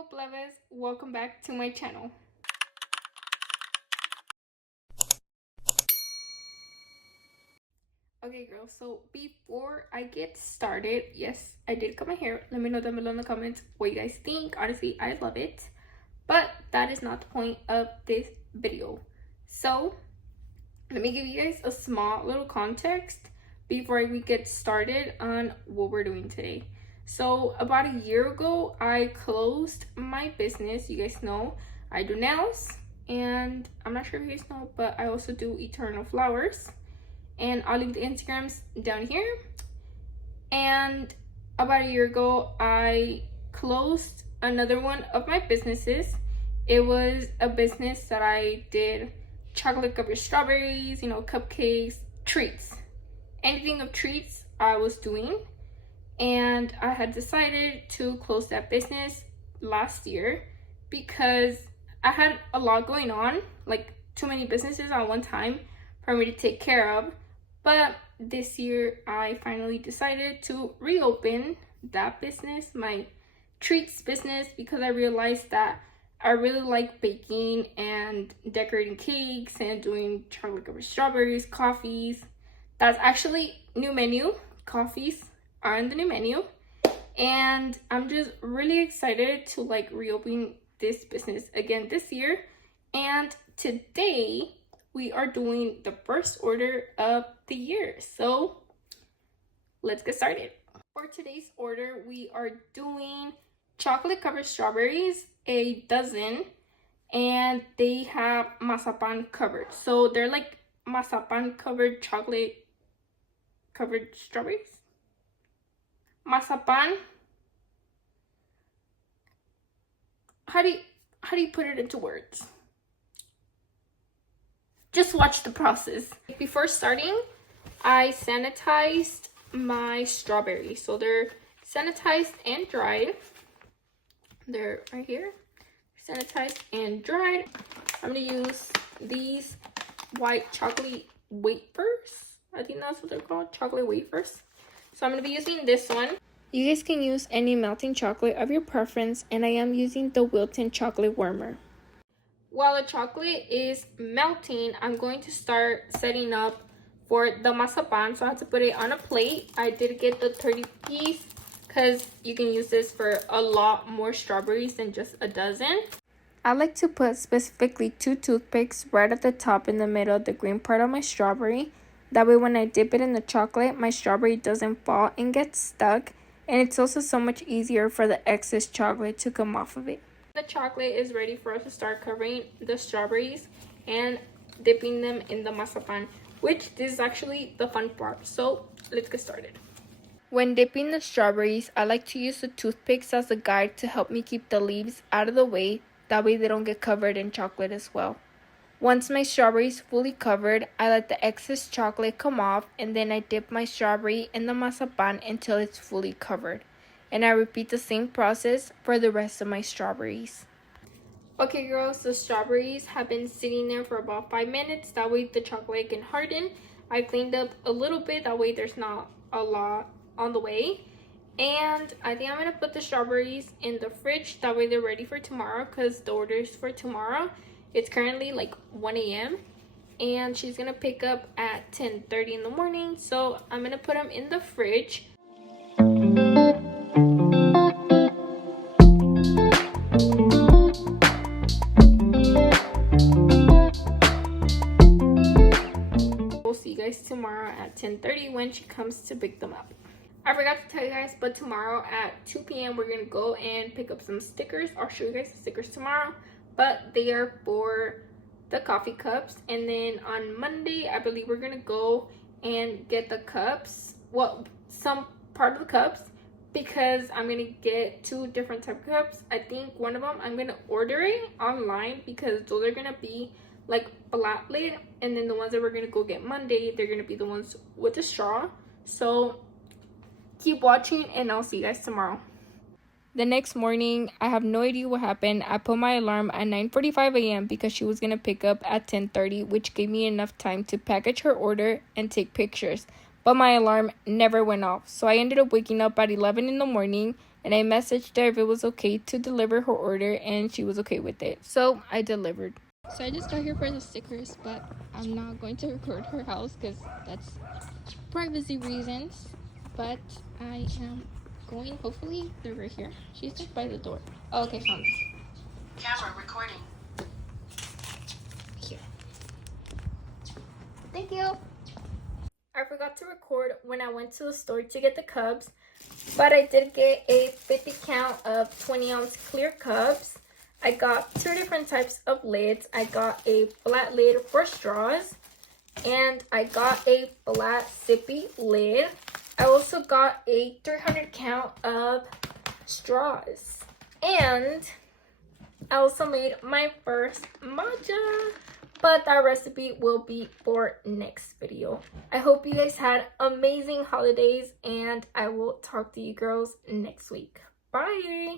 nuevo, plebes. Welcome back to my channel. Okay, girls, so before I get started, yes, I did cut my hair. Let me know down below in the comments what you guys think. Honestly, I love it. But that is not the point of this video. So, let me give you guys a small little context before we get started on what we're doing today. So about a year ago, I closed my business. You guys know I do nails, and I'm not sure if you guys know, but I also do Eternal Flowers, and I'll leave the Instagrams down here. And about a year ago, I closed another one of my businesses. It was a business that I did chocolate covered strawberries, cupcakes, treats, anything of treats I was doing. And I had decided to close that business last year because I had a lot going on, like too many businesses at one time for me to take care of. But this year I finally decided to reopen that business, my treats business, because I realized that I really like baking and decorating cakes and doing chocolate covered strawberries, coffees. That's actually new menu. Coffees are in the new menu, and I'm just really excited to reopen this business again this year. And today we are doing the first order of the year, so let's get started. For today's order, we are doing chocolate covered strawberries, a dozen, and they have mazapan covered, so they're like mazapan covered chocolate covered strawberries. Mazapan, how do you put it into words? Just watch the process. Before starting, I sanitized my strawberries, so they're sanitized and dried. They're right here, sanitized and dried. I'm gonna use these white chocolate wafers. I think that's what they're called, chocolate wafers. So I'm going to be using this one. You guys can use any melting chocolate of your preference, and I am using the Wilton chocolate warmer. While the chocolate is melting, I'm going to start setting up for the mazapan. So I have to put it on a plate. I did get the 30 piece because you can use this for a lot more strawberries than just a dozen. I like to put specifically 2 toothpicks right at the top in the middle of the green part of my strawberry. That way when I dip it in the chocolate, my strawberry doesn't fall and get stuck. And it's also so much easier for the excess chocolate to come off of it. The chocolate is ready for us to start covering the strawberries and dipping them in the mazapan, which this is actually the fun part. So let's get started. When dipping the strawberries, I like to use the toothpicks as a guide to help me keep the leaves out of the way. That way they don't get covered in chocolate as well. Once my strawberry is fully covered, I let the excess chocolate come off, and then I dip my strawberry in the mazapan until it's fully covered. And I repeat the same process for the rest of my strawberries. Okay girls, the strawberries have been sitting there for about 5 minutes. That way the chocolate can harden. I cleaned up a little bit, that way there's not a lot on the way. And I think I'm going to put the strawberries in the fridge. That way they're ready for tomorrow, because the order is for tomorrow. It's currently like 1 a.m. and she's gonna pick up at 10:30 in the morning. So I'm gonna put them in the fridge. We'll see you guys tomorrow at 10:30 when she comes to pick them up. I forgot to tell you guys, but tomorrow at 2 p.m. we're gonna go and pick up some stickers. I'll show you guys the stickers tomorrow, but they are for the coffee cups. And then on Monday, I believe we're gonna go and get the cups, well, some part of the cups, because I'm gonna get 2 different type of cups. I think one of them I'm gonna order it online, because those are gonna be like flat lid, and then the ones that we're gonna go get Monday, they're gonna be the ones with the straw. So keep watching, and I'll see you guys tomorrow. The next morning, I have no idea what happened. I put my alarm at 9:45 a.m. because she was going to pick up at 10:30, which gave me enough time to package her order and take pictures. But my alarm never went off. So I ended up waking up at 11 in the morning, and I messaged her if it was okay to deliver her order, and she was okay with it. So I delivered. So I just got here for the stickers, but I'm not going to record her house because that's privacy reasons. But I am going, hopefully they're right here. She's just by the door. Oh, okay, found them. Camera recording. Here. Thank you. I forgot to record when I went to the store to get the cups, but I did get a 50 count of 20-ounce clear cups. I got 2 different types of lids. I got a flat lid for straws, and I got a flat sippy lid. I also got a 300 count of straws, and I also made my first matcha, but that recipe will be for next video. I hope you guys had amazing holidays, and I will talk to you girls next week. Bye!